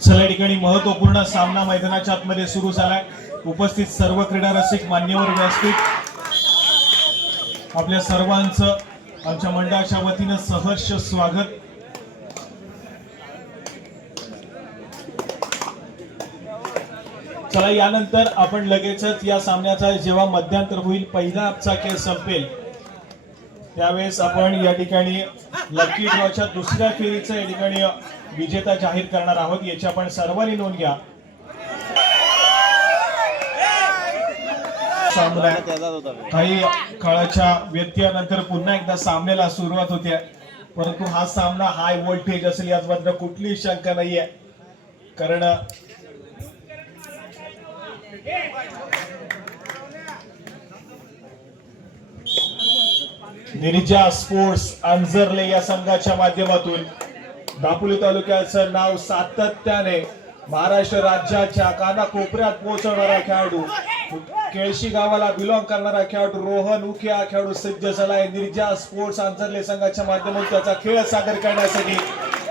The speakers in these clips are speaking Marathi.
चला, या ठिकाणी महत्वपूर्ण सामना मैदानाच्या आतमध्ये सुरू झालाय. उपस्थित सर्व क्रीडा रसिक, मान्यवर, व्यासपीठ, आपल्या सर्वांचं आमच्या मंडळाच्या वतीनं सहर्ष स्वागत. चला, यानंतर आपण लगेचच या सामन्याचा जेव्हा मध्यांतर होईल, पहिला आजचा खेळ संपेल, त्यावेळेस आपण या ठिकाणी लकी ड्रॉच्या दुसऱ्या फेरीचा या ठिकाणी विजेता जाहीर करणार आहोत. याची आपण सर्वांनी नोंद घ्या. सामना काही काळाच्या व्यत्ययानंतर पुन्हा एकदा सामन्याला सुरुवात होते, परंतु हा सामना हाय व्होल्टेज असेल यात मात्र कुठलीही शंका नाहीये. कारण निरिजा स्पोर्ट्स अंजरले या संघाच्या माध्यमातून दापोली तालुक्याचं नाव सातत्याने महाराष्ट्र राज्याच्या कानाकोपऱ्यात पोहोचवणारा खेळाडू, केळशी गावाला बिलॉंग करणारा खेळाडू रोहन उखे हा खेळाडू सज्ज झालाय. निरिजा स्पोर्ट्स अंजरले संघाच्या माध्यमातून त्याचा खेळ सादर करण्यासाठी.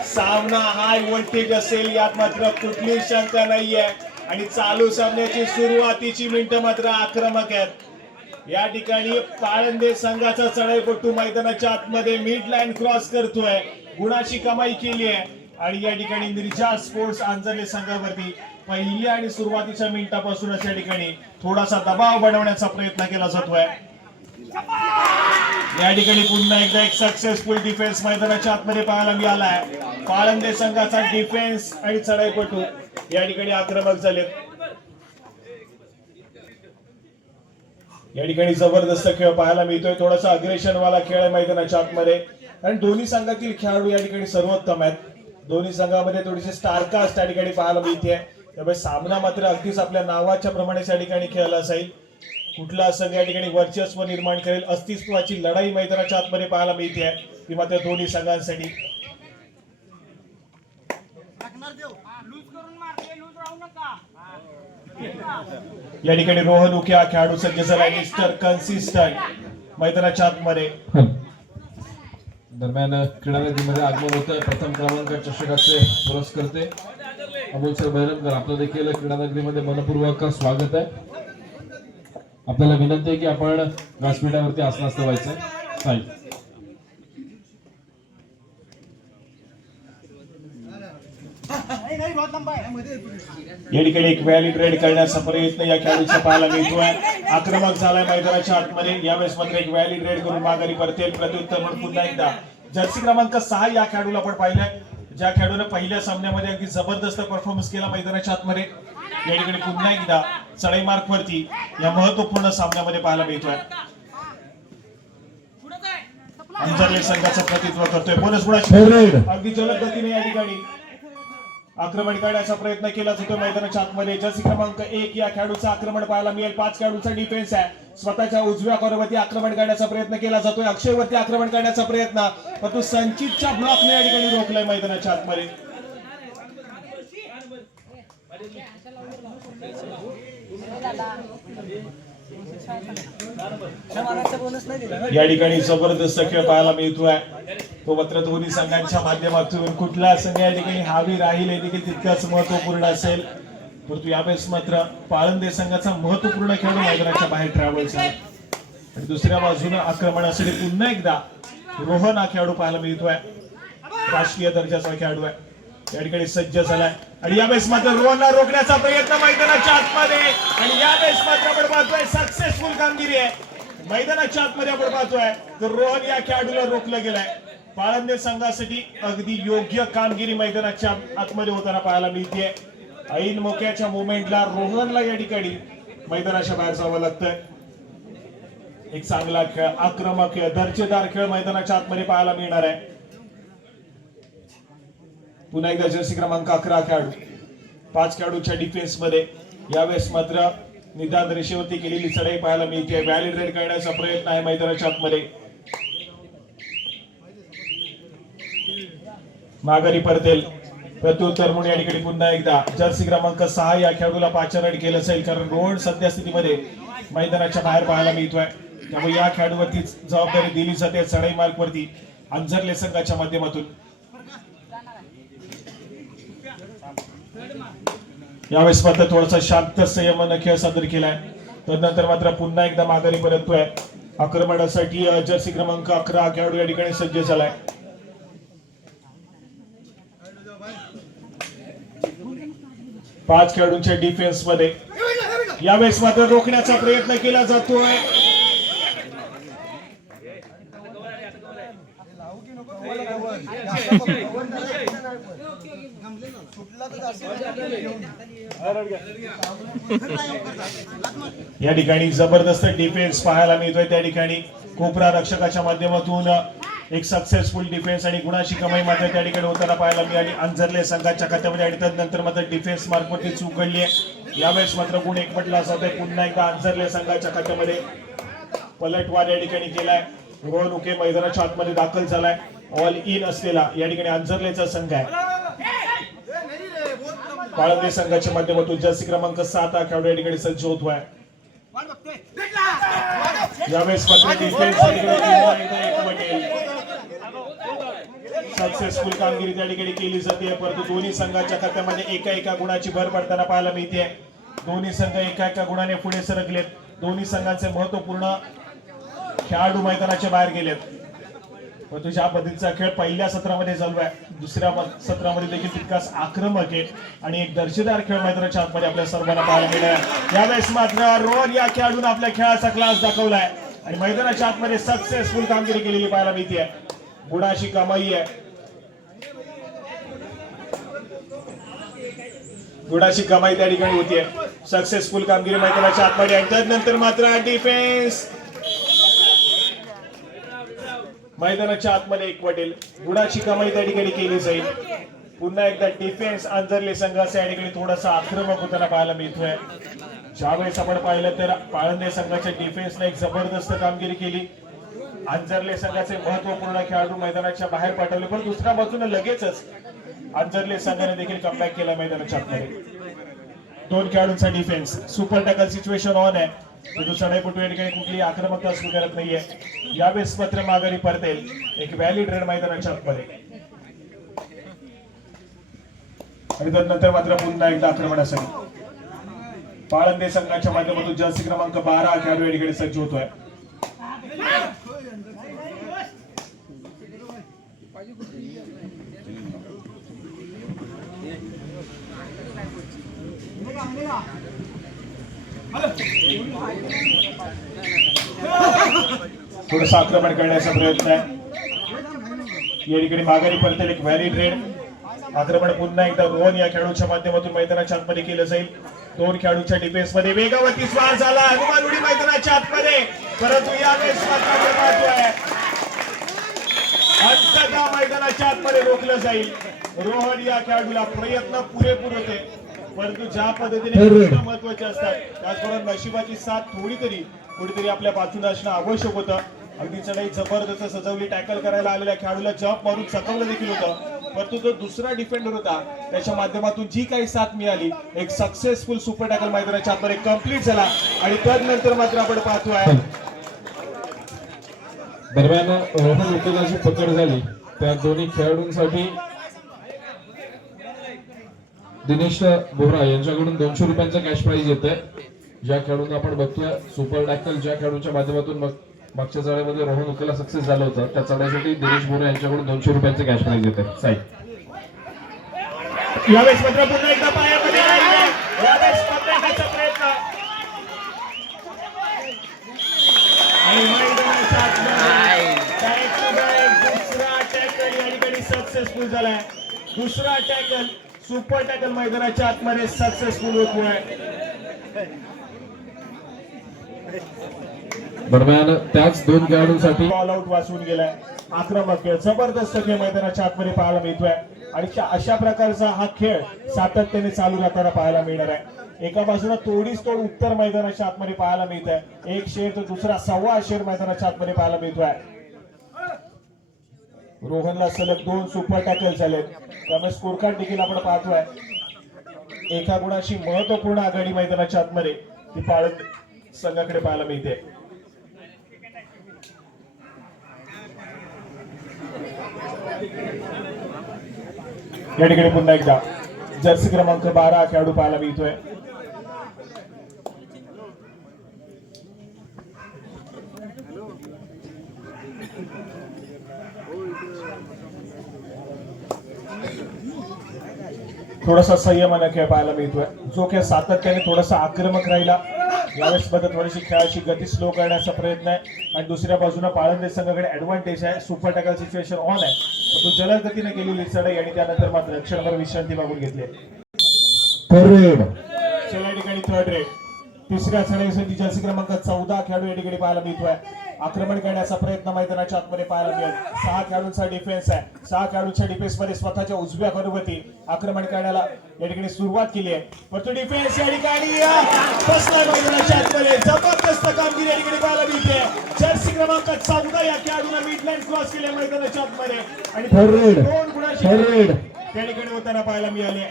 सामना हाय व्होल्टेज असेल यात मात्र कुठलीही शंका नाहीये आणि चालू सामन्याची सुरुवातीची मिनिटं मात्र आक्रमक आहेत. या ठिकाणी पाळंदे संघाचा चढाईपटू मैदानाच्या आतमध्ये मिड लाईन क्रॉस करतोय, गुणाची कमाई केली आहे आणि या ठिकाणी निरिजा स्पोर्ट्स अंजरले संघावरती पहिल्या आणि सुरुवातीच्या मिनिटापासूनच या ठिकाणी थोडासा दबाव बनवण्याचा प्रयत्न केला जातोय. या ठिकाणी पुन्हा एकदा एक सक्सेसफुल डिफेन्स मैदानाच्या आतमध्ये पाहायला मिळालाय. पाळंदे संघाचा डिफेन्स आणि चढाईपटू या ठिकाणी आक्रमक झालेत. या ठिकाणी जबरदस्त खेळ पाहायला मिळतोय, थोडासा अग्रेशन वाला खेळ आहे मैदानाच्या आतमध्ये आणि दोन्ही संघातील खेळाडू या ठिकाणी सर्वोत्तम आहेत. दोन्ही संघामध्ये थोडीशी स्टारकास्ट या ठिकाणी पाहायला मिळते. त्यामुळे सामना मात्र अगदीच आपल्या नावाच्या प्रमाणे या ठिकाणी खेळला जाईल. कुठला संघ या ठिकाणी वर्चस्व निर्माण करेल, अस्तित्वाची लढाई मैदानाच्या आतमध्ये पाहायला मिळते ती मात्र दोन्ही संघांसाठी. या ठिकाणी रोहन उखे हा खेळाडू सज्ज झालाय. मिस्टर कन्सिस्टंट मैदानाच्या आतमध्ये. दरम्यान क्रीडा नदीमध्ये आगमन होतं. प्रथम क्रमांक चषकाचे पुरस्कर्ते अमोल सर बैरमकर, आपलं देखील क्रीडा नगरीमध्ये मनपूर्वक स्वागत आहे. आपल्याला विनंती आहे की आपण व्यासपीठावरती आसनस्थ व्हायचं. साहेब, या ठिकाणी एक व्हॅलिड रेड करण्याचा प्रयत्न या खेळाडूचा पाहायला मिळतोय. आक्रमक झालाय मैदानाच्या आतमध्ये. यावेळेस मात्र एक व्हॅलिड रेड करून माघारी परतेल. प्रत्युत्तर म्हणून पुन्हा एकदा जर्सी क्रमांक 6 या खेळाडूला आपण पाहिलंय, ज्या खेळाडूने पहिल्या सामन्यामध्ये अगदी जबरदस्त परफॉर्मन्स केला मैदानाच्या आतमध्ये. या ठिकाणी पुन्हा एकदा चढाई मार्क वरती या महत्वपूर्ण सामन्यामध्ये पाहायला मिळतोय. अंजरले संघाचं प्रतिनिधित्व करतोय. बोनस गुणाची अगदी जलद गतीने या ठिकाणी आक्रमण करण्याचा प्रयत्न केला जातो मैदानाच्या आतमध्ये. जर्सी क्रमांक 1 या खेळाडूचं आक्रमण पाहायला मिळेल. 5 खेळाडूचा डिफेन्स आहे. स्वतःच्या उजव्या कॉर्नरवरती आक्रमण करण्याचा प्रयत्न केला जातोय. अक्षयवरती आक्रमण करण्याचा प्रयत्न, परंतु संचितच्या ब्लॉकने या ठिकाणी रोखलाय मैदानाच्या आतमध्ये. या ठिकाणी जबरदस्त खेळ पाहायला मिळतोय. तो मात्र दोन्ही संघांच्या माध्यमातून कुठला संघ या ठिकाणी हावी राहील हे देखील तितकंच महत्वपूर्ण असेल. परंतु यावेळेस मात्र पाळंदे संघाचा महत्वपूर्ण खेळाडू मैदानाच्या बाहेर ट्रॅव्हल्स आहे आणि दुसऱ्या बाजूने आक्रमणासाठी पुन्हा एकदा रोहन हा खेळाडू पाहायला मिळतोय. राष्ट्रीय दर्जाचा खेळाडू आहे. या ठिकाणी सज्ज झालाय आणि यावेळेस मात्र रोहनला रोखण्याचा प्रयत्न मैदानाच्या आतमध्ये आणि यावेळेस मात्र आपण पाहतोय सक्सेसफुल कामगिरी आहे मैदानाच्या आतमध्ये. आपण पाहतोय तर रोहन या खेळाडूला रोखलं गेलंय. पाळंदे संघासाठी अगदी योग्य कामगिरी मैदानाच्या आतमध्ये होताना पाहायला मिळते. ऐन मोक्याच्या मोमेंटला रोहनला या ठिकाणी मैदानाच्या बाहेर जावं लागतंय. एक चांगला खेळ, आक्रमक खेळ, दर्जेदार खेळ मैदानाच्या आतमध्ये पाहायला मिळणार आहे. पुन्हा एकदा जर्सी क्रमांक 11 खेळाडू, 5 खेळाडूच्या डिफेन्स मध्ये. यावेळेस मात्र निदान रेषेवरती केलेली चढाई पाहायला मिळते. व्हॅलिड रेड करण्याचा प्रयत्न आहे मैदानाच्या आतमध्ये. माघारी परतेल. प्रत्युत्तर म्हणून या ठिकाणी पुन्हा एकदा जर्सी क्रमांक 6 या खेळाडूला पाचारण केलं जाईल, कारण रोहन सध्या स्थितीमध्ये मैदानाच्या बाहेर पाहायला मिळतोय. त्यामुळे या खेळाडूवरती जबाबदारी दिली जाते चढाई मार्ग वरती अंजरले संघाच्या माध्यमातून. यावेळेस मात्र थोडासा शांत संयमानं खेळ सादर केलाय. तदनंतर मात्र पुन्हा एकदा माघारी परततोय. आक्रमणासाठी जर्सी क्रमांक 11 खेळाडू या ठिकाणी सज्ज झालाय. पाच खेळाडूंच्या डिफेन्स मध्ये यावेळेस मात्र रोखण्याचा प्रयत्न केला जातोय. या ठिकाणी जबरदस्त डिफेन्स पाहायला मिळतोय. त्या ठिकाणी कोपरा रक्षकाच्या माध्यमातून एक सक्सेसफुल डिफेन्स आणि गुणाची कमाई मात्र त्या ठिकाणी होताना पाहायला मिळाली अंजरले संघाच्या खात्यामध्ये. आणि त्यानंतर मात्र डिफेन्स मार्फत ती चूक घडली आहे. यावेळेस मात्र गुण एकवटला असा होता. पुन्हा एकदा अंजरले संघाच्या खात्यामध्ये पलटवार या ठिकाणी केलाय. रोहन उके मैदानाच्या आतमध्ये दाखल झालाय. ऑल इन असलेला या ठिकाणी अंजरलेचा संघ आहे. पाळंदे संघाच्या माध्यमातून जर्सी क्रमांक 7 हा खेळाडू या ठिकाणी सज्ज होतोय. यावेळेस मात्र डिफेन्स सक्सेसफुल कामगिरी त्या ठिकाणी केली जाते. परंतु दोन्ही संघाच्या खात्यामध्ये एका गुणाची भर पडताना पाहायला मिळते. दोन्ही संघ एका गुणाने पुढे सरकलेत. दोन्ही संघांचे महत्वपूर्ण खेळाडू मैदानाच्या बाहेर गेलेत. परंतु ज्या पद्धतीचा खेळ पहिल्या सत्रामध्ये चालू आहे, दुसऱ्या सत्रामध्ये देखील तितकाच आक्रमक आहे आणि एक दर्जेदार खेळ मैदानाच्या आतमध्ये आपल्या सर्वांना पाहायला मिळाला. यावेळेस मात्र रोहन या खेळाडून आपल्या खेळाचा क्लास दाखवलाय आणि मैदानाच्या आतमध्ये सक्सेसफुल कामगिरी केलेली पाहायला मिळते. गुणाची कमाई आहे. गुणाची कमाई त्या ठिकाणी होतीये. सक्सेसफुल कामगिरी मैदानाच्या आतमध्ये आणि त्यानंतर मात्र डिफेन्स मैदानाच्या आतमध्ये एकवटेल. गुणाची कमाई त्या ठिकाणी केली जाईल. पुन्हा एकदा डिफेन्स अंजरले संघाचा या ठिकाणी थोडासा आक्रमक होताना पाहायला मिळतोय. ज्यावेळेस आपण पाहिलं तर पाळंदे संघाच्या डिफेन्सने एक जबरदस्त कामगिरी केली. अंजरले संघाचे महत्वपूर्ण खेळाडू मैदानाच्या बाहेर पाठवले, पण दुसऱ्या बाजूने लगेचच अंजरले संघाने देखील कमबॅक केला मैदानाच्या आतमध्ये. दोन खेळाडूंचा defence super tackle situation on आहे. परंतु चढाईपटू या ठिकाणी कुठली आक्रमकता स्वीकारत नाहीये. यावेळेस मात्र माघारी परतेल एक व्हॅलिड रेड मैदानाच्या आतमध्ये आणि त्यानंतर मात्र पुन्हा एकदा आक्रमणासाठी पाळंदे संघाच्या माध्यमातून जर्सी क्रमांक 12 खेळाडू या ठिकाणी सज्ज होतोय. थोडस आक्रमण करण्याचा प्रयत्न आहे. या ठिकाणी माघारी परतेल एक व्हॅलिड रेड. आक्रमण पुन्हा एकदा रोहन या खेळाडूच्या माध्यमातून मैदानाच्या आतमध्ये केलं जाईल. दोन खेळाडूच्या डिफेन्स मध्ये वेगावरती स्वार झाला. हनुमान उडी मैदानाच्या आतमध्ये, परंतु यावेळेस अंततः मैदानाच्या आतमध्ये रोखलं जाईल. रोहन या खेळाडूला प्रयत्न पुरेपूर होते, परंतु ज्या पद्धतीने महत्वाचे असतात त्याचबरोबर नशिबाची साथ थोडी कुठेतरी आपल्या बाजूने असणं आवश्यक होतं. अगदी चढाई जबरदस्त सजवली. टॅकल करायला आलेल्या खेळाडूला जंप मारून चकवलं देखील होतं, परंतु जो दुसरा डिफेंडर होता त्याच्या माध्यमातून जी काही साथ मिळाली, एक सक्सेसफुल सुपर टॅकल मैदानाच्या आतमध्ये कंप्लीट झाला. आणि त्यानंतर मात्र आपण पाहतोय दरम्यान रोहन उकेलाची पकड झाली. त्या दोन्ही खेळाडूंसाठी दिनेश बोहरा यांच्याकडून 200 रुपयांचा कॅश प्राइज येत आहे. ज्या खेळाडूंना आपण बघतोय सुपर टॅकल, ज्या खेळाडूंच्या माध्यमातून मागच्या चढाईमध्ये रोहन उकेला सक्सेस झालं होतं, त्या चढाईसाठी दिनेश बोहरा यांच्याकडून 200 रुपयांचे कॅश प्राइज येत आहे. साई यावेळेस मात्र पुन्हा एकदा पायामध्ये यावेळेस पकडायचा प्रयत्न आणि मैदानाच्या दुसरा टॅकल या ठिकाणी सक्सेसफुल झालाय. दुसरा टॅकल सुपर टॅकल मैदानाच्या आतमध्ये सक्सेसफुल होतोय. दरम्यान त्याच दोन खेळाडूंसाठी ऑल आउट वाचून गेलाय. आक्रमक खेळ, जबरदस्त खेळ मैदानाच्या आतमध्ये पाहायला मिळतोय आणि अशा प्रकारचा हा खेळ सातत्याने चालू राहताना पाहायला मिळणार आहे. एका बाजूला तोडीस तोड उत्तर मैदानाच्या आतमध्ये पाहायला मिळत आहे. एक शेर तर दुसरा 1.25 शेर मैदानाच्या आतमध्ये पाहायला मिळतोय. रोहनला सलग 2 सुपर टॅकल झालेत, त्यामुळे स्कोर कार्ड देखील आपण पाहतोय. एका गुणाची महत्वपूर्ण आघाडी मैदानाच्या आतमध्ये ती पाळत संघाकडे पाहायला मिळते. या ठिकाणी पुन्हा एकदा जर्सी क्रमांक 12 खेळाडू पाहायला मिळतोय. थोडासा संयमाने खेळ पाहायला मिळतोय. जो खेळ सातत्याने थोडासा आक्रमक राहिला, यावेळेस मध्ये थोडीशी खेळाची गती स्लो करण्याचा प्रयत्न आहे. आणि दुसऱ्या बाजूला पाळंदे संघाकडे ऍडव्हान्टेज आहे. सुपर टॅकल सिच्युएशन ऑन आहे, तो जलद गतीने गेलेली चढाई आणि त्यानंतर मात्र क्षणभर विश्रांती मागून घेतली. या ठिकाणी थर्ड रेड. तिसऱ्या चढाईसाठी जर्सी क्रमांक 14 खेळाडू या ठिकाणी पाहायला मिळतोय. आक्रमण करण्याचा प्रयत्न मैदानाच्या आतमध्ये पाहायला मिळेल. 6 खेळाडूंचा डिफेन्स आहे. 6 खेळाडूंच्या डिफेन्स मध्ये स्वतःच्या उजव्या करूवरती आक्रमण करण्याला या ठिकाणी सुरुवात केली आहे. परंतु डिफेन्स या ठिकाणी बसलाय मैदानाच्या आतमध्ये. जबरदस्त कामगिरी या ठिकाणी पाहायला मिळते. जर्सी क्रमांक 14 या खेळाडूला मिडलाईन क्रॉस केले मैदानाच्या आतमध्ये आणि 2 गुणांची त्या ठिकाणी होताना पाहायला मिळाले.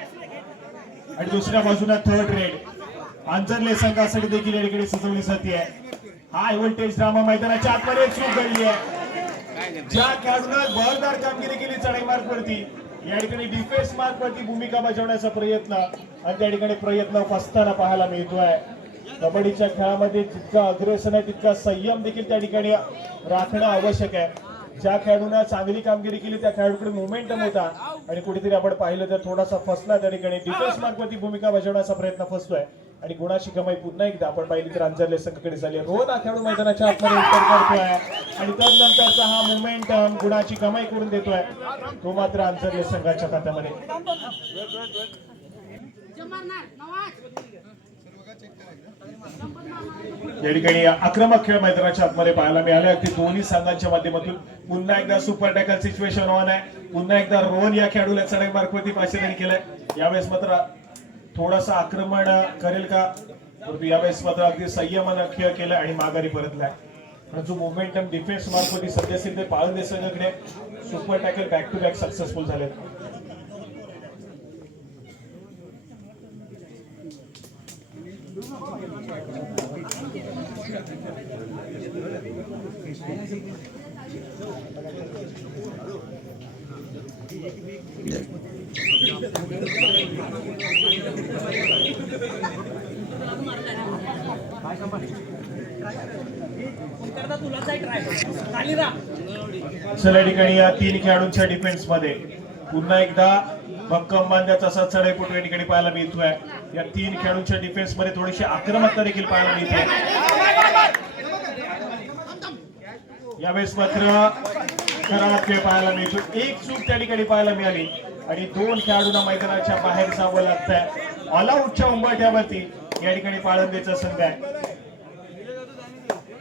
आणि दुसऱ्या बाजूला थर्ड रेड आंजरले संघासाठी देखील या ठिकाणी सजवली जाते. हाय व्होल्टेज ड्रामा मैदानाच्या आतमध्ये सुरू घडली आहे. ज्या खेळाडूंना बहरदार कामगिरी केली चढाई मार्ग वरती, या ठिकाणी डिफेन्स मार्ग वरती भूमिका बजावण्याचा प्रयत्न आणि त्या ठिकाणी प्रयत्न फसताना पाहायला मिळतोय. कबड्डीच्या खेळामध्ये जितका अग्रेसन आहे तितका संयम देखील त्या ठिकाणी राखणं आवश्यक आहे. ज्या खेळाडूंना चांगली कामगिरी केली त्या खेळाडूकडे मोमेंटम होता आणि कुठेतरी आपण पाहिलं तर थोडासा फसला. त्या ठिकाणी डिफेन्स मार्गवरती भूमिका बजावण्याचा प्रयत्न फसतोय आणि गुणाची कमाई पुन्हा एकदा आपण पाहिली तर अंजरले संघाकडे झाली. रोहन हा खेळाडू मैदानाच्या आतमध्ये उत्तर करतोय आणि त्यानंतरचा हा मोमेंटम गुणाची कमाई करून देतोय, तो मात्र अंजरले संघाच्या खात्यामध्ये. या ठिकाणी आक्रमक खेळ मैदानाच्या आतमध्ये पाहायला मिळाले. अगदी दोन्ही संघांच्या माध्यमातून पुन्हा एकदा सुपर टॅकल सिच्युएशन ऑन आहे. पुन्हा एकदा रोहन या खेळाडूला चढाई मार्गवरती पाचशेतरी केलंय. यावेळेस मात्र थोडासा आक्रमण करेल का, परंतु यावेळेस मात्र अगदी संयमानं खेळ केला आणि माघारी परतलाय. जो मोमेंटम डिफेन्स मार्गवरती सध्या सिद्ध पाळंदे संघाकडे super tackle back to back successful झाले. चला ठिकाणी या 3 खेळाडूंच्या डिफेन्स मध्ये पुन्हा एकदा भक्कम बांध्याचा असा चढाईपटू या ठिकाणी पाहायला मिळतोय. या 3 खेळाडूंच्या डिफेन्स मध्ये थोडीशी आक्रमकता देखील पाहायला मिळते. यावेळेस मात्र खरा खेळ पाहायला मिळतो. एक चूक त्या ठिकाणी पाहायला मिळाली आणि 2 खेळाडूंना मैदानाच्या बाहेर जावं लागतंय. ऑल आउटच्या उंबरठ्यावरती या ठिकाणी पाळंदेचा संघ आहे.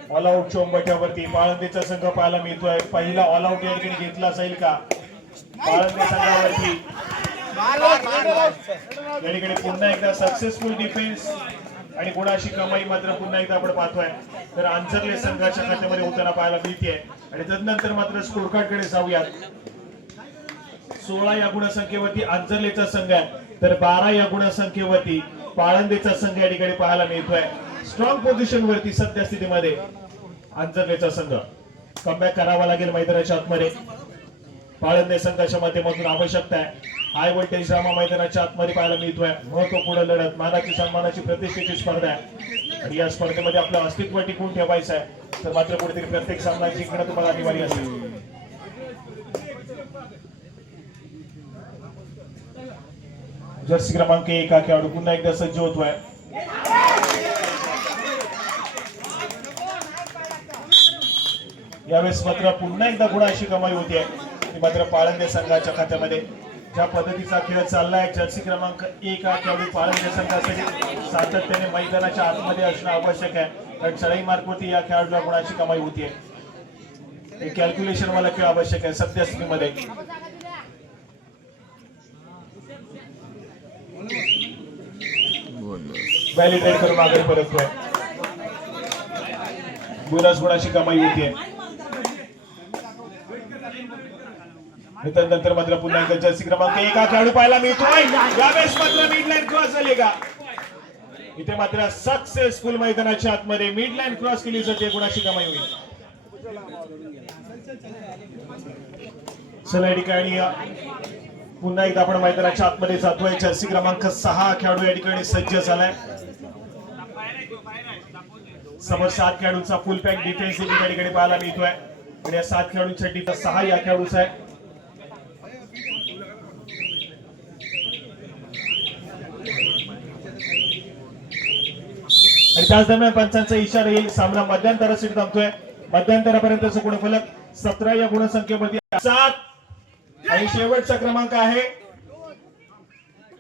ऑल आउटच्या उंबरठ्यावरती पाळंदेचा संघ पाहायला मिळतोय. पहिला ऑल आउट या ठिकाणी घेतला जाईल का पाळंदे संघावरती. या ठिकाणी पुन्हा एकदा सक्सेसफुल डिफेन्स आणि गुणाची कमाई मात्र पुन्हा एकदा आपण पाहतोय तर अंजरले संघाच्या खात्यामध्ये होताना पाहायला मिळते. आणि त्यानंतर मात्र स्कोर कार्ड कडे जाऊयात. 16 या गुणसंख्येवरती अंजरलेचा संघ आहे तर 12 या गुणसंख्येवरती पाळंदेचा संघ या ठिकाणी पाहायला मिळतोय. स्ट्रॉंग पोझिशन वरती सध्या स्थितीमध्ये अंजरलेचा संघ कमबॅक करावा लागेल मैदानाच्या आतमध्ये. पाळंदे संघाच्या माध्यमातून आवश्यकता आहे. हाय व्होल्टेज ड्रामा मैदानाच्या आतमध्ये पाहायला मिळतोय. महत्वपूर्ण लढत, मानाची सन्मानाची प्रतिष्ठेची स्पर्धा आहे आणि या स्पर्धेमध्ये आपलं अस्तित्व टिकवून ठेवायचं आहे तर मात्र कुठेतरी प्रत्येक सामना जिंकणं तुम्हाला अनिवार्य असेल. जर्सी क्रमांक 1 हा खेळाडू पुन्हा एकदा सज्ज होतोय. यावेळेस मात्र पुन्हा एकदा गुणाची कमाई होती आहे मात्र पाळंदे संघाच्या खात्यामध्ये. ज्या पद्धतीचा खेळ चाललाय जर्सी क्रमांक 1 हा खेळाडू पाळंदे संघासाठी सातत्याने मैदानाच्या आतमध्ये असणं आवश्यक आहे कारण चढाई मार्गवरती या खेळाडूला गुणाची कमाई होतीये. एक कॅल्क्युलेशन वाला खेळ आवश्यक आहे सध्या स्थितीमध्ये. व्हॅलिडेट करून मागे परततोय. बोनस गुणाची कमाई होतीये. त्यानंतर मात्र पुन्हा एकदा जर्सी क्रमांक 1 हा खेळाडू पाहायला मिळतोय. यावेळेस मात्र मिडलाईन क्रॉस झाली का इथे मात्र सक्सेसफुल मैदानाच्या आतमध्ये मिडलाईन क्रॉस केली जाते. गुणाची कमाई होईल. चला ठिकाणी पुन्हा एकदा आपण मैदानाच्या आतमध्ये जातोय. जर्सी क्रमांक 6 खेळाडू या ठिकाणी सज्ज झालाय. समोर 7 खेळाडूंचा फुल पॅक डिफेन्स या ठिकाणी पाहायला मिळतोय आणि या 7 खेळाडूंच्या डिफेन्स 6 या खेळाडूचा आहे. आणि त्याच दरम्यान पंचांचा इशारा येईल. सामना मध्यंतरासाठी थांबतोय. मध्यंतरापर्यंतचा गुणफलक 17 या गुणसंख्येमध्ये 7 आणि शेवटचा क्रमांक आहे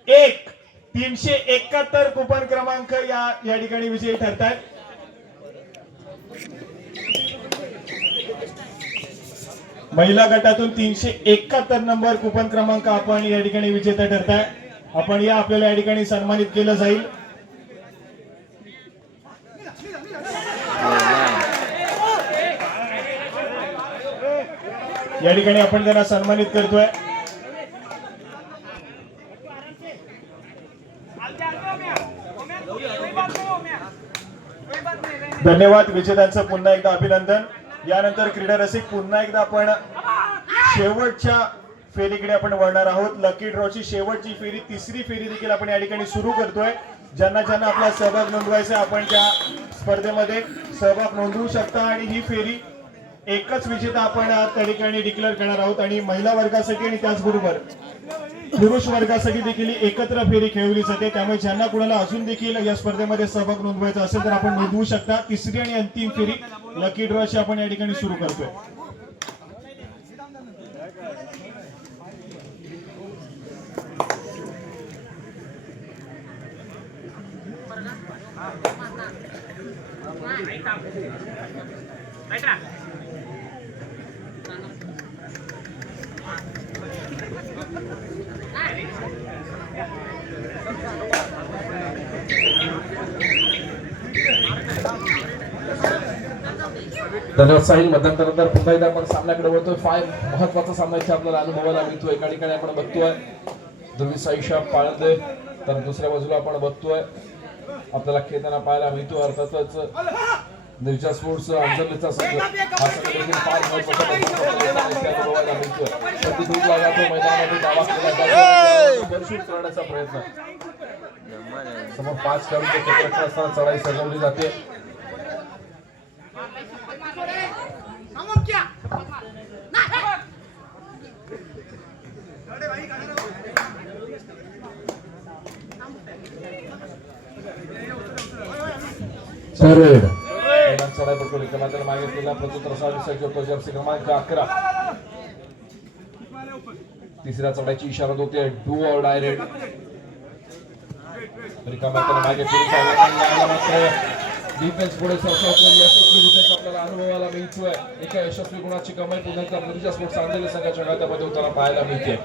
1. 371 कुपन क्रमांक या ठिकाणी विजयी ठरतायत. महिला गटातून 371 नंबर कुपन क्रमांक आपण या ठिकाणी विजेता ठरताय. आपण या आपल्याला या ठिकाणी सन्मानित केलं जाईल. या ठिकाणी आपण त्यांना सन्मानित करतोय. धन्यवाद. विजेत्यांचं पुन्हा एकदा अभिनंदन. यानंतर क्रीडा रसिक पुन्हा एकदा आपण शेवटच्या फेरीकडे आपण वळणार आहोत. लकी ड्रॉची शेवटची फेरी, तिसरी फेरी देखील आपण या ठिकाणी सुरू करतोय. ज्यांना ज्यांना आपला सहभाग नोंदवायचा आपण त्या स्पर्धेमध्ये सहभाग नोंदवू शकता आणि ही फेरी एकच विजेता आपण त्या ठिकाणी डिक्लेअर करणार आहोत. आणि महिला वर्गासाठी आणि त्याचबरोबर पुरुष वर्गासाठी देखील एकत्र फेरी खेळवली जाते. त्यामुळे ज्यांना कुणाला अजून देखील या स्पर्धेमध्ये सहभाग नोंदवायचा असेल तर आपण नोंदवू शकता. तिसरी आणि अंतिम फेरी लकी ड्रॉची आपण या ठिकाणी सुरू करतोय. धन्यवाद साहिल. मध्यंतरानंतर पुन्हा एकदा आपण सामन्याकडे वळतोय. फार महत्वाचा सामना इथे आपल्याला अनुभवायला मिळतोय. एका ठिकाणी आपण बघतोय ध्रुवी साईशा पाळंदे, तर दुसऱ्या बाजूला आपण बघतोय आपल्याला खेळताना पाहायला मिळतोय अर्थातच निर्जा स्पोर्ट्स अंजलीचा संघ. हा संघ देखील फार महत्वाचा अनुभवायला मिळतोय. प्रतिभूतीला जातो, मैदानामध्ये दावा केला जातो, बरशूट करण्याचा प्रयत्न. समोर 5 खेळाडूंचे क्षेत्ररक्षण असताना चढाई सजवली जाते. चढाई पटोली क्रमांकाला मागे केला. प्रत्युत्तर जर्सी क्रमांक 11. तिसऱ्या चढाईची इशारा होते. Do or die raid. रिकाम्याला मागे मात्र डिफेन्स पुढे यशस्वी डिफेन्स आपल्याला अनुभवायला मिळतोय. एका यशस्वी गुणाची कमाई पुन्हा एकदा निर्जा स्पोर्ट्स अंजली संघाच्या खात्यामध्ये होताना पाहायला मिळते.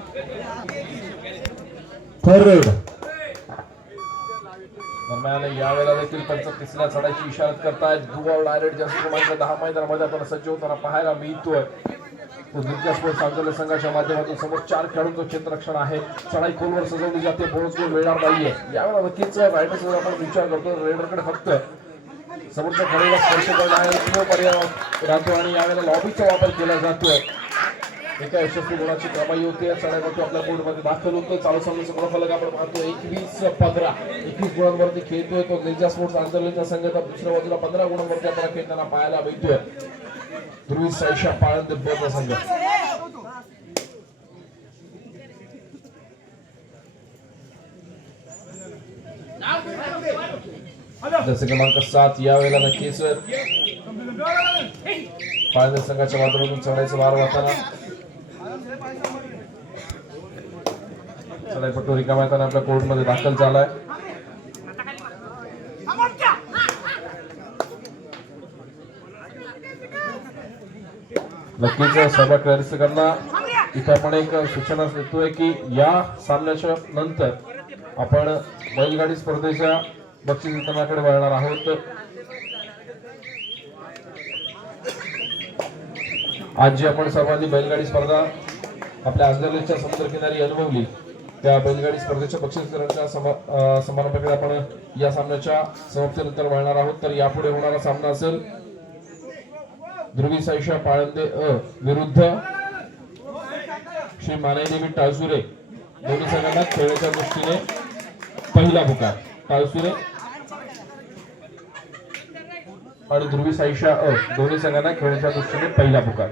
दरम्यान यावेळेला देखील पंच तिसऱ्या चढाईची इशारा करतायत. Do or die red Jersey क्रमांक 10 मैदानामध्ये आपण सज्ज होताना पाहायला मिळतोय. निर्जा स्पोर्ट्स अंजली संघाच्या माध्यमातून समोर 4 खेळाडूंचं क्षेत्ररक्षण आहे. चढाई खोलवर सजवली जाते. बोनस गोल मिळणार नाहीये. यावेळेला नक्कीच रायडर्सवर आपण विचार करतो. रेडरकडे फक्त समोरच्या खेळाडूला स्पर्श करण्याचा पर्याय राहतो आणि यावेळेला लॉबीचा वापर केला जातोय. एका यशस्वी गुणाची कमाई होते. चढाईवरती आपल्या बोर्डमध्ये दाखल होतो. चालू सामन्याचा गुणफलक आपण पाहतो 21-15. 21 गुणांवरती खेळतोय तो निर्जा स्पोर्ट्स अंजलीचा संघ. तर दुसऱ्या बाजूला 15 गुणांवरती आपल्याला खेळताना पाहायला मिळतोय ध्रुवी साईशा पाळंदे बचा संघ. जसे क्रमांक 7 यावेळेला नक्कीच पाळंदे संघाच्या माध्यमातून चढाईचा वार वाहताना चढाईपट्टू रिकामा येताना आपल्या कोर्टमध्ये दाखल झालाय. नक्कीच सभा क्लॅरिफिकरना इथे आपण एक सूचना देतोय की या सामन्याच्या नंतर आपण बैलगाडी स्पर्धेच्या बक्षीस वितरणाकडे वळणार आहोत. आज जी आपण सर्वांनी बैलगाडी स्पर्धा आपल्या अंजलीच्या समुद्रकिनारी अनुभवली त्या बैलगाडी स्पर्धेच्या बक्षीस वितरणाच्या समारंभाकडे आपण या सामन्याच्या समाप्तीनंतर वळणार आहोत. तर यापुढे होणारा सामना असेल ध्रुवी साईशा पाळंदे विरुद्ध श्री मानदेवी टाजुरे दोन्ही संघांना खेळण्याच्या दृष्टीने पहिला पुकार टाळसुरे आणि ध्रुवी साईशा दोन्ही संघांना खेळण्याच्या दृष्टीने पहिला पुकार.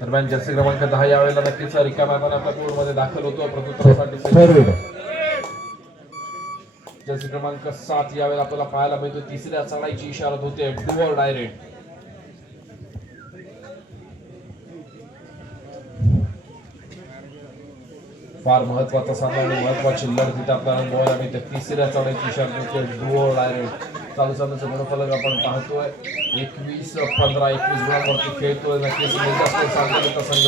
दरम्यान जर्सी क्रमांक 10 यावेळेला नक्कीच रिकाम्या मैदानाच्या कोर्टमध्ये दाखल होतो. प्रत्युत्तरासाठी जर्सी क्रमांक 7 यावेळेला आपल्याला पाहायला मिळतो तिसऱ्या चढाईची इशारत होते डू ऑर डायरेक्ट. फार महत्वाचा सामना आणि महत्वाची लढत तिथे आपल्याला अनुभवायला मिळते. तिसऱ्या चढाईची इशारत होते डू ऑर डायरेक्ट. चालू सामन्याचं गुणफलक आपण पाहतोय 21-15 21 गुणांवरती खेळतोय. नक्कीच सांगितलं संघ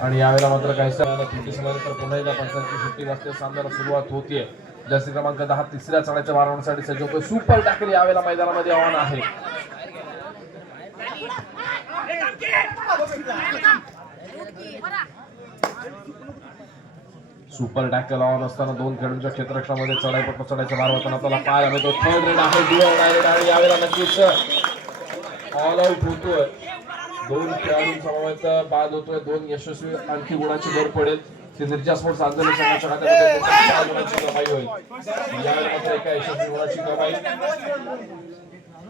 आणि यावेळेला मात्र काही त्रुटी समजली तर पुन्हा एकदा पंचांची सुट्टी वाजते. सामन्याला सुरुवात होतीये. जर्सी क्रमांक 10 तिसऱ्या चढाईच्या मारवण्यासाठी सज्ज होतोय. सुपर टॅकल यावेळेला मैदानामध्ये आव्हान आहे. सुपर टॅकल आव्हान असताना दोन खेळाडूंच्या क्षेत्ररक्षणामध्ये चढाईपट्ट चढायच्या मारवताना आपल्याला पाहायला मिळतो. थर्ड रेड आहे आणि यावेळेला नक्कीच ऑल आउट होतोय. दोन खेळाडूंसमवेत बाद होतोय. दोन यशस्वी आणखी गुणाची भर पडेल. निर्जा स्पोर्ट्स आंदोलन संघाच्या खात्यामध्ये गुणाची कमाई होईल. यावेळेला मात्र एका यशस्वी गुणाची कमाई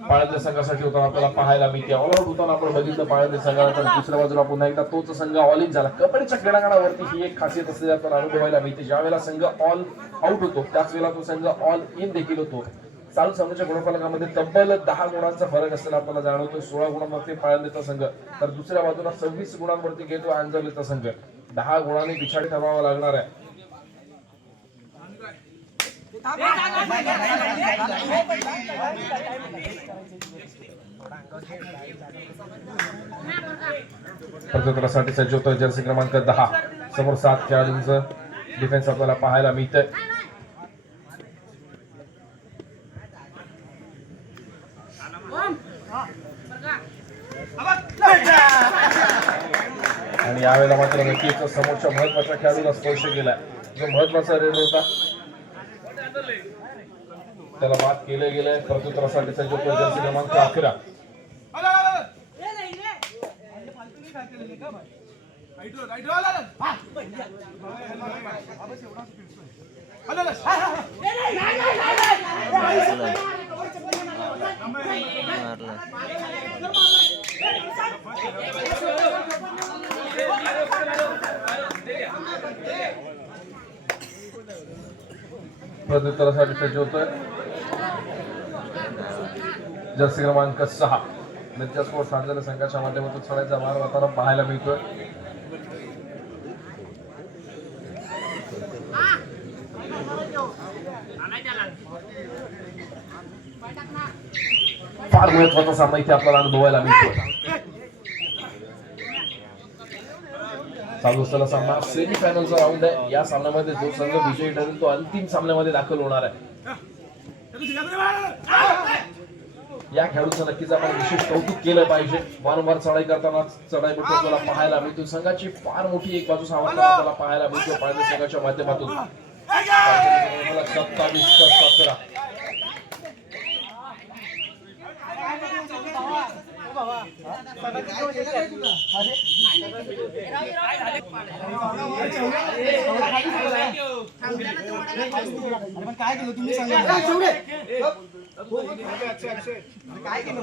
पाळंदे संघासाठी होताना आपल्याला पाहायला मिळते. ऑल आउट होताना आपण बघितलं पाळंदे संघाला. तर दुसऱ्या बाजूला पुन्हा एकदा तोच संघ ऑल इन झाला. कबड्डीच्या क्रीडांगणावरती ही एक खासियत असलेली आपल्याला अनुभवायला मिळते. ज्या वेळेला संघ ऑल आउट होतो त्याच वेळेला तो संघ ऑल इन देखील होतो. चालू सामन्याच्या गुणफलकामध्ये तब्बल 10 गुणांचा फरक असलेला आपल्याला जाणवतो. 16 गुणांवरती पाळंदेचा संघ तर दुसऱ्या बाजूला 26 गुणांवरती घेतो आंजर्लीचा संघ. 10 गुणांनी पिछाडी ठरवावा लागणार आहे. प्रत्युत्तरासाठी सज्ज होतोय जर्सी क्रमांक 10. समोर 7 खेळाडूंचं डिफेन्स आपल्याला पाहायला मिळतंय. आणि यावेळेला मात्र नक्कीच समोरच्या महत्वाच्या खेळाडूला स्पर्श केला. जो महत्वाचा रेड होता त्याला बाद केले गेले. प्रत्युत्तरासाठी सज्ज होतोय जर्सी क्रमांक 11. प्रत्युत्तरासाठी सज्ज होतोय जर्सी क्रमांक 6. निर्जा स्पोर्ट्स आंदोलन संघाच्या माध्यमातून चढायचा मार वाताना पाहायला मिळतोय. फार महत्वाचा सामना इथे आपल्याला अनुभवायला मिळतोय. चालू असलेला सामना सेमीफायनलचा राऊंड आहे. या सामन्यामध्ये जो संघ विजयी ठरेल तो अंतिम सामन्यामध्ये दाखल होणार आहे. या खेळाडूचं नक्कीच आपण विशेष कौतुक केलं पाहिजे. वारंवार चढाई करताना चढाईपट्टू आपल्याला पाहायला मिळतो. संघाची फार मोठी एक बाजू सावरताना आपल्याला पाहायला मिळतो पाळंदे संघाच्या माध्यमातून. 27-17 काय केलं तुम्ही सांगा. काय केलं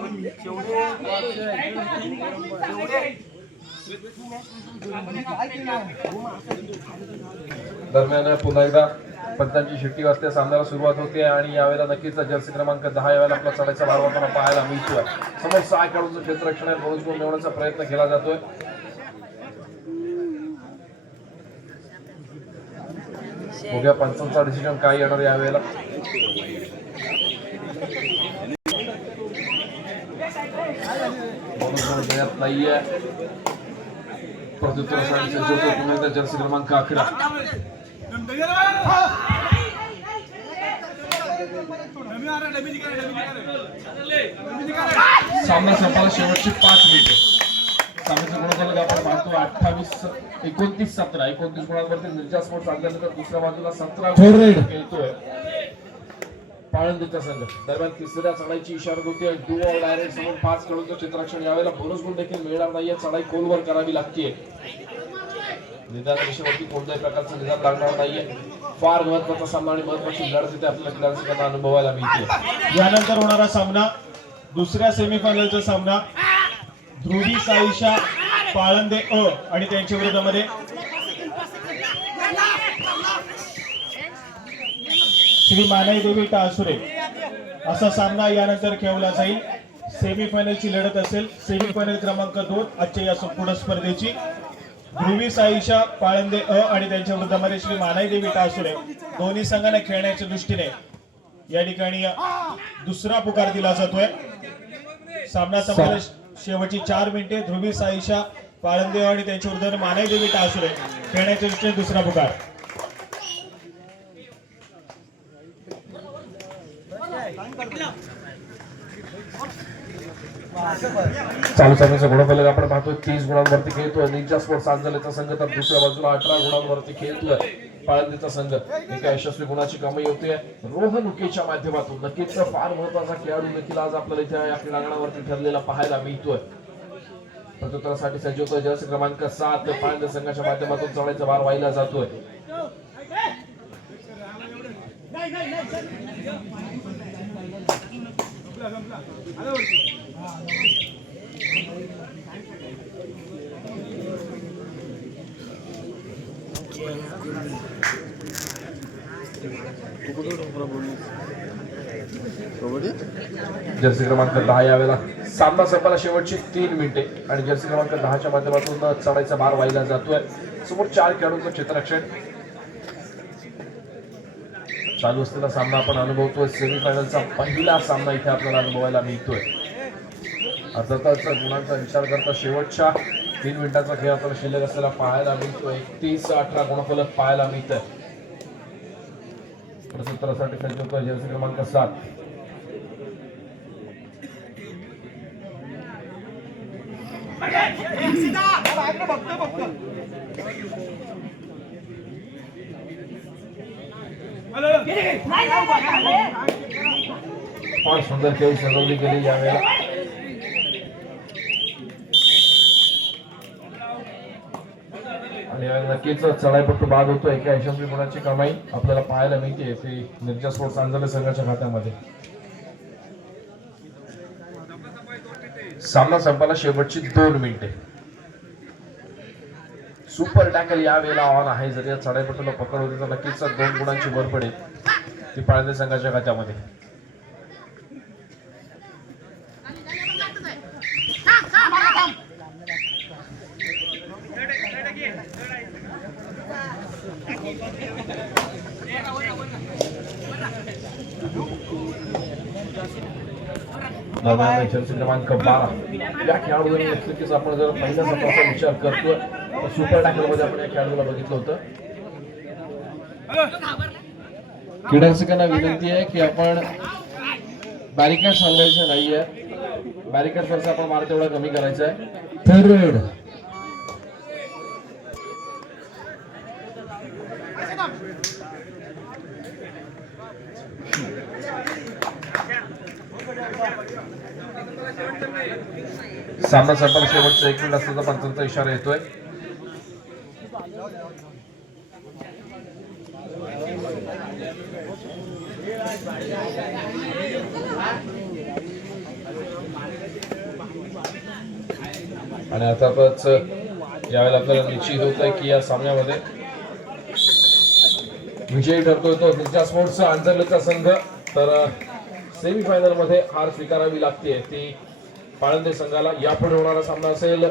दरम्यान पुन्हा एकदा पंचांची शिट्टी वाजते. सामन्याला सुरुवात होते आणि यावेळेला नक्कीच जर्सी क्रमांक 10 यावेळेला आपला चढायचा भार वाटताना पाहायला मिळतोय. समोर 6 खेळाडूंचं क्षेत्ररक्षण आहे. बोनस गुण मिळवण्याचा प्रयत्न केला जातोय. बघूया पंचांचा डिसिजन काय येणार यावेळेला. बोनस गुण मिळत नाहीये. प्रत्युत्तरासाठी सज्ज होतोय पुन्हा एकदा जर्सी क्रमांक 11. सामना संपायला शेवटची 5 मिनिटे. सामन्याचा गुणफलक आपण पाहतो 29-17 29 गुणांवरती निर्जा स्पोर्ट्स आणल्यानंतर दुसऱ्या बाजूला 17 खेळतोय पाळंदीचा संघ. दरम्यान तिसऱ्या चढाईची इशारा होती डू ऑर डायरेक्ट समोर 5 खेळूचं चित्रक्षण. यावेळेला बोनस गुण देखील मिळणार नाहीये. चढाई खोलवर करावी लागते. निदान रेषेवरती कोणत्याही प्रकारचं निदान लागणार नाहीये. फार महत्वाचा सामना आणि महत्वाची लढत इथे आपल्या खेळाडूंना अनुभवायला मिळते. यानंतर होणारा सामना दुसऱ्या सेमीफायनलचा सामना ध्रुवी साईशा पाळंदे अ आणि त्यांच्या विरोधामध्ये श्री मानाई देवी टासुरे असा सामना यानंतर खेळवला जाईल. सेमीफायनलची लढत असेल. सेमीफायनल क्रमांक 2 आजच्या या संपूर्ण स्पर्धेची ध्रुवी साईशा पाळंदे अ आणि त्यांच्या विरोधामध्ये श्री मानाई देवी टासुरे दोन्ही संघांना खेळण्याच्या दृष्टीने या ठिकाणी दुसरा पुकार दिला जातोय. सामना संपला शेवटची 4 मिनिटे. ध्रुवी साईशा पाळंदे अ आणि त्यांच्या विरोधात मानाई देवी टासुरे खेळण्याच्या दृष्टीने दुसरा पुकार. चालू सामन्याचा गुणफलक आपण पाहतोय 30 गुणांवरती खेळतोय निंजा स्पोर्ट्स आणलेचा संघ. तर दुसऱ्या बाजूला 18 गुणांवरती खेळतोय पाळंदीचा संघ. एका यशस्वी गुणाची कमाई होते रोहन उकेच्या माध्यमातून. नक्कीच फार महत्वाचा खेळाडू देखील आज आपल्याला इथे या क्रीडांगणावरती ठरलेला पाहायला मिळतोय. प्रत्युत्तरासाठी सज्ज होतोय जर्सी क्रमांक 7 पाळंदी संघाच्या माध्यमातून चढाईचा भार वाहिला जातोय. जर्सी क्रमांक 10 यावेळेला सामना संपायला शेवटची 3 मिनिटे आणि जर्सी क्रमांक 10च्या माध्यमातून चढाईचा भार वाहिला जातोय. समोर 4 खेळाडूंचं चित्रक्षण. चालू असलेला सामना आपण अनुभवतोय. सेमीफायनलचा पहिला सामना इथे आपल्याला अनुभवायला मिळतोय. अर्थातच गुणांचा विचार करता शेवटच्या 3 मिनिटाचा खेळ आपल्याला शिल्लक असलेला पाहायला मिळतोय. 30-18 गुणफलक पाहायला मिळतंय. प्रत्युत्तरासाठी सज्ज होतोय जर्सी क्रमांक 7. फार सुंदर खेळ सजवली गेली यावेळेला. आणि नक्कीच चढाईपट्टू बाद होतो. एका यशस्वी गुणाची कमाई आपल्याला पाहायला मिळते ती निर्जा स्पोर्ट्स आंजले संघाच्या खात्यामध्ये. सामना संपायला शेवटची 2 मिनिटे. सुपर टॅकल यावेळेला ऑन आहे. जर या चढाईपट्टूला पकड होती तर नक्कीच 2 गुणांची भर पडेल ती पाळंदे संघाच्या खात्यामध्ये. जर्सी क्रमांक 12 या खेळाडूंनी नक्कीच आपण जर पहिल्या सत्राचा विचार करतोय तर सुपर टॅकल मध्ये आपण या खेळाडूला बघितलं होतं. क्रीडारसिकांना विनंती आहे की आपण बॅरिकेड्स हलवायचे नाहीये. बॅरिकेड खर्च आपण मार तेवढा कमी करायचा आहे. थर्ड सामना संपायला शेवटचा 1 मिनिट असल्याचा पंचांचा इशारा येतोय. आणि अर्थातच यावेळेला आपल्याला निश्चित होत आहे की या सामन्यामध्ये विजयी ठरतोय तो निर्जा स्पोर्ट्स आंजर्लेचा संघ. तर सेमीफायनल मध्ये हार स्वीकारावी लागते ती पाळंदे संघाला. यापुढे होणारा सामना असेल